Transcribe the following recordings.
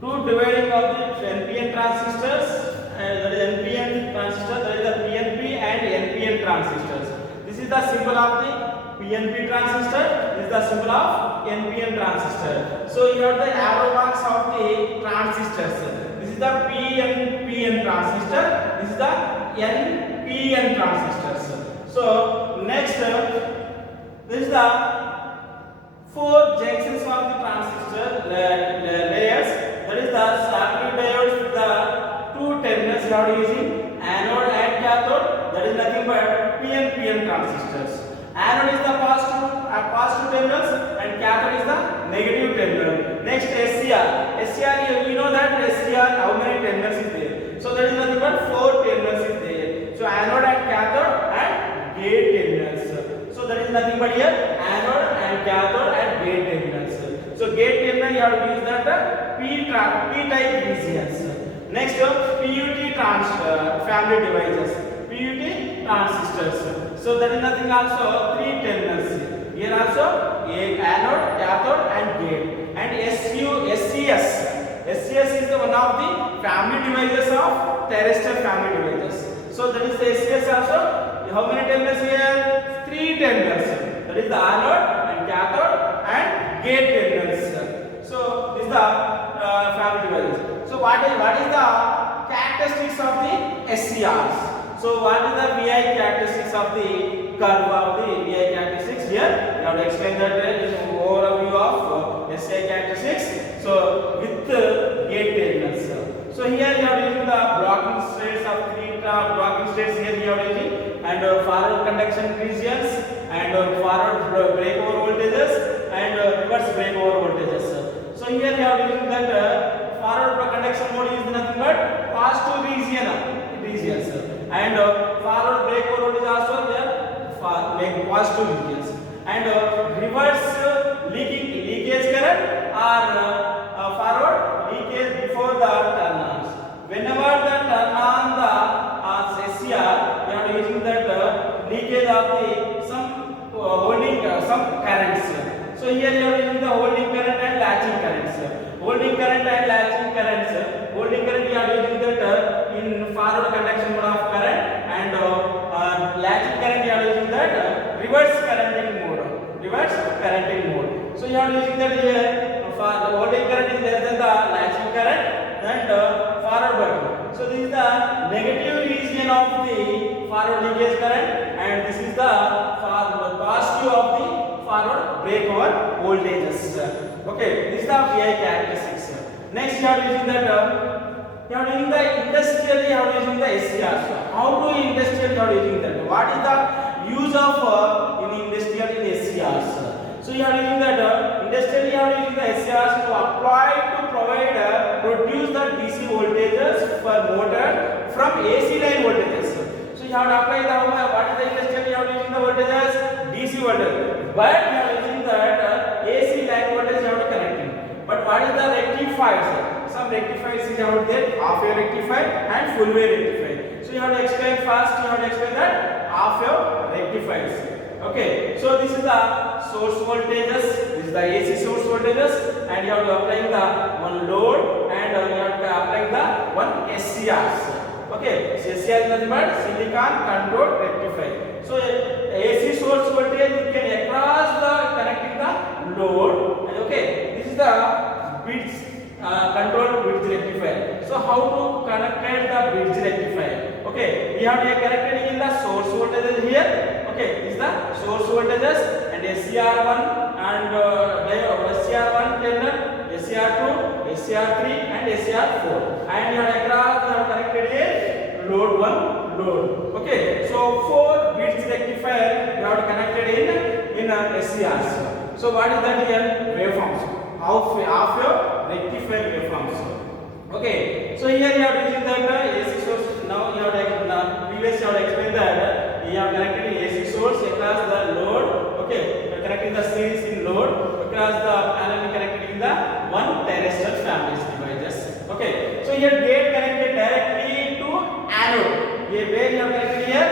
two dividing of the NPN transistors, that is NPN transistor, that is the PNP and NPN transistors. This is the symbol of the PNP transistor, this is the symbol of NPN transistor. So you have the arrow marks of the transistors. This is the PNPN transistor, this is the NPN transistors. So next, this is the four junctions of the transistor layers. That is the circuit diodes with the two terminals you are using, anode and cathode. That is nothing but PNPN transistors. Anode is the positive terminals and cathode is the negative terminal. Next, SCR. SCR, you know that SCR how many terminals is there? So there is nothing but four terminals is there. So anode and cathode and gate terminals. So that is nothing but here anode and cathode and gate terminals. So gate terminal you have to use that P-type regions. Next, PUT family devices. PUT transistors. So that is nothing also three terminals. Here also a anode, cathode and gate. And SCS. SCS is the one of the family devices of terrestrial family devices. So that is the SCS also. How many terminals here? Three terminals. That is the anode and cathode and gate terminals. So this is the family devices. So what is the characteristics of the SCRs? So what is the VI characteristics of the curve of the VI characteristics? Here you have to explain that in overview of SCI characteristics. So with gate terminals. So here you are using the blocking states of three blocking states. Here you are using and forward conduction regions and forward breakover voltages and reverse breakover voltages. So here you are using that forward conduction mode is nothing but positive regions and forward breakover voltage also there positive regions and reverse leakage current or forward leakage before the turn ons. Whenever the turn on the SCR, you are using that leakage of the some holding some currents. So here you are using the holding current and latching currents. Holding current and latching currents. Holding current you are using that in forward conduction mode of current and latching current you are using that reverse currenting mode. Reverse currenting mode. So you are using that here for the holding current is less than the latching current and forward button. So this is the negative region of the forward leakage current and this is the positive of the forward breakover voltages. Okay, this is the VI characteristics. Next, you are using that. You are using the industrially. You are using the SCRs. How do you industrially you are using that? What is the use of in industrial in SCRs? So you are using that industrially. You are using the SCRs to apply to produce the DC voltages for motor from AC line voltages. So you have to apply the what is the industrial? You are using the voltages DC voltage, but you are using that AC line voltage you have to connect it. But what is the rectifiers? Some rectifiers is out there, half wave rectifier and full wave rectifier. So you have to explain first. You have to explain that half wave rectifiers. Okay, so this is the source voltages. This is the AC source voltages, and you have to apply the one load and you have to apply the one SCRs. Okay, so SCR is nothing but silicon controlled rectifier. So AC source voltage you can across the connecting the load. And okay, this is the bridge controlled bridge rectifier. So how to connect the bridge rectifier? Okay, we have to connect in the source voltages here. Okay, this is the source voltages and SCR1 and SCR1 terminal, SCR2, SCR3 and SCR4, and you have across connected a load 1 load. Okay, so 4 bits rectifier you have connected in SCRs. So what is that here? Waveforms. Half your rectifier waveforms. Okay, so here you are using that AC source. Now you have previously you have explained that you have connected AC source across the load. Okay, you are connecting the series in load across the panel connected in the one terrestrial family devices. Okay, so here gate connected directly to anode. Here where you have connected here,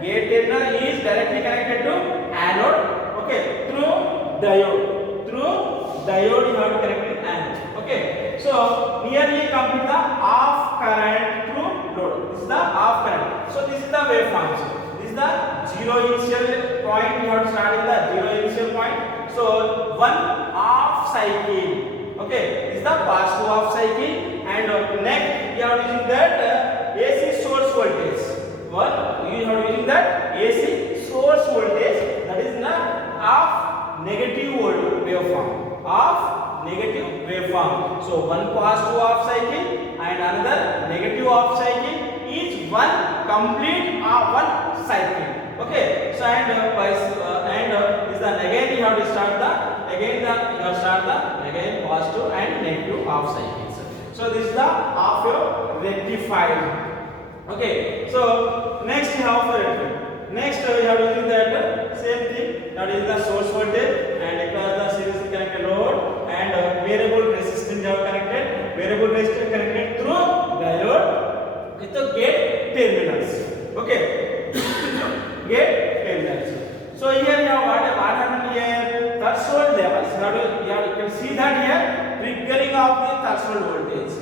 gate terminal is directly connected to anode. Okay, through diode. Through diode you have to connect in anode. Okay, So nearly complete the off current through load. This is the off current. So this is the waveform. This is the zero initial point. You have to start in the zero initial point. So one off cycle. Okay, this is the past off cycle, and next we are using that AC source voltage. One, we are using that AC source voltage, that is the of negative waveform. Of negative waveform. So one positive off cycle and another negative off cycle. Each one complete one cycle. Okay. So is the again you have to start the again positive and negative off cycles. So this is the of your rectifier. Okay. So next you have for rectifier. Next we have using that same thing, that is the source voltage, and across the series connected load, and variable resistance you have connected. Variable resistance connected through diode with the gate terminals. Okay. Gate terminals. So here you have what happened here? Threshold levels. You can see that here triggering of the threshold voltage.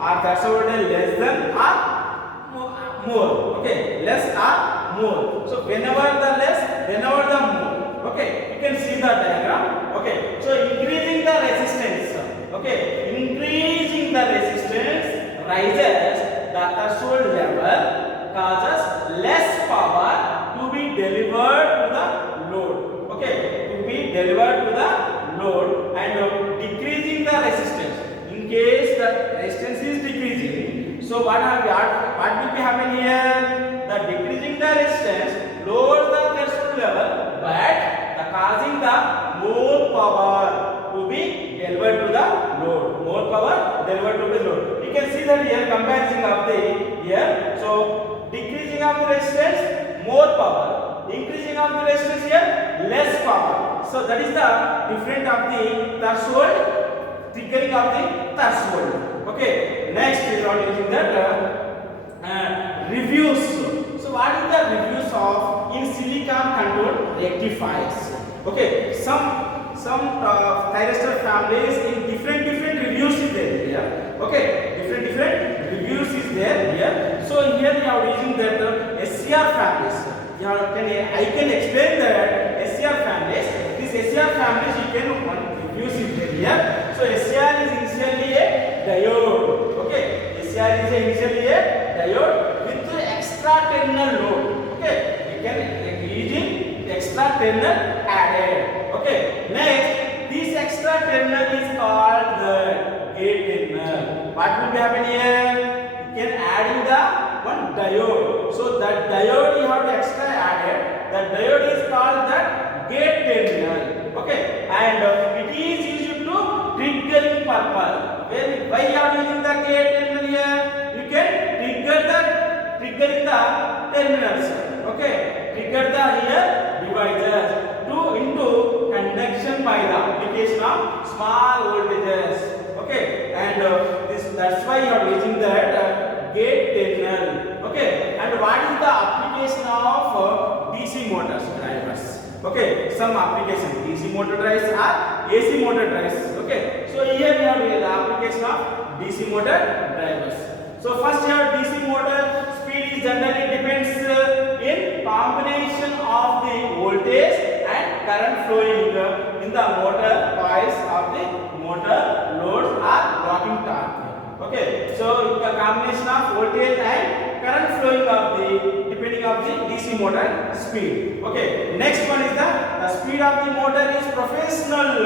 Are threshold voltage less than or more? Okay, less or more. So whenever the less, whenever the more. Okay, you can see the diagram. Okay, so increasing the resistance. Okay, increasing the resistance rises the threshold level, causes less power to be delivered to the load. Okay, to be delivered to the load, and decreasing the resistance. In case the resistance is decreasing, so what will be happen here? The decreasing the resistance lowers the threshold level, but the causing the more power to be delivered to the load. More power delivered to the load. You can see that here comparison of the here. So decreasing of the resistance, more power. Increasing of the resistance here, less power. So that is the difference of the threshold, triggering of the threshold. Okay. Next we are using that reviews. So what is the reviews of in silicon controlled rectifiers? Okay. Some thyristor families in different reviews is there here. Okay. Different reviews is there here. So here we are using that SCR families. I can explain that SCR families. This SCR families you can use it here. So SCR is initially a diode. Okay, SCR is initially a diode with extra terminal load. Okay, you can using extra terminal added. Okay, next this extra terminal is called the gate terminal. What will be happening here? You can adding the one diode. So that diode you have to extra added. That diode is called the gate terminal. Okay, and it is used to triggering purpose. Why you are using the gate terminal here? You can triggering the terminals. Okay, trigger the here devices to into conduction by the application of small voltages. Okay, and that's why you are using that gate terminal. Okay, and what is the application of DC motors drivers? Okay, some application DC motor drives are AC motor drives. Okay, so here we have the application of DC motor drivers. So first you have DC motor. Speed is generally depends in combination of the voltage and current flowing in the motor coils of the motor loads or rocking torque. Okay, so the combination of voltage and current flowing of the depending of the DC motor speed. Okay, next one is the speed of the motor is professional